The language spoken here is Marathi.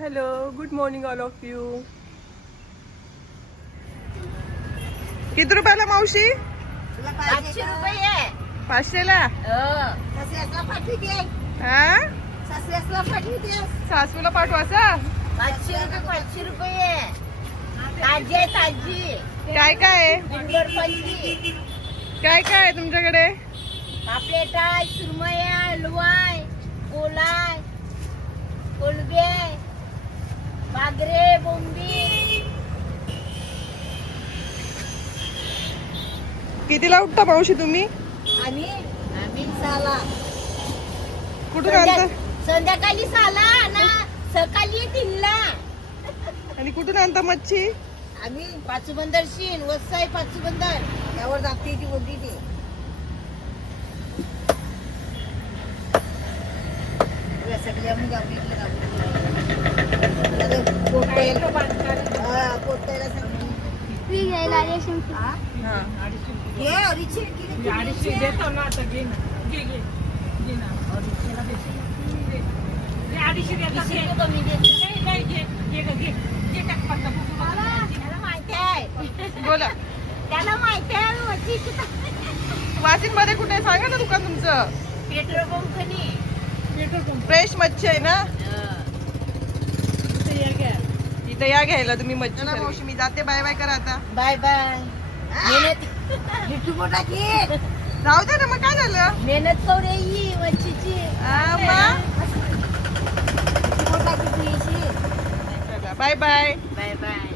Hello, good morning all of you. किती रुपयाला मावशी? 500 रुपये. 500ला. सासऱ्याला पाठवते. हा, सासऱ्याला पाठवते. सासूला पाठवायचा. 500 रुपये. ताजी आहे ताजी. काय काय आहे? गुंडर पंची. काय काय आहे तुमच्याकडे? पापलेट आहे, सुरमई आहे, हलवा आहे, कोलाय, कोलबे, बागरे, बोंबी. कितीला उठता मावशी तुम्ही? आम्ही साला कुठून आणता? संध्याकाळी साला ना सकाळी 3ला. आणि कुठून आणता मच्छी? आम्ही पाचूबंदर शीन वसाई पाचूबंदर त्यावर जाते ती मोठी ती. सगळ्या मग आम्ही बोला. त्याला माहिती आहे वाशिम मध्ये कुठे सांगा ना दुकान तुमचं. Petrol pump. फ्रेश मच्छी आहे ना? इथं या घ्यायला तुम्ही मच्छी. मावशी मी जाते, बाय बाय करा आता. Bye bye. मेहनत जाऊ दे ना, मग काय झालं? मेहनत करू ही मच्छीची. Bye bye. Bye bye.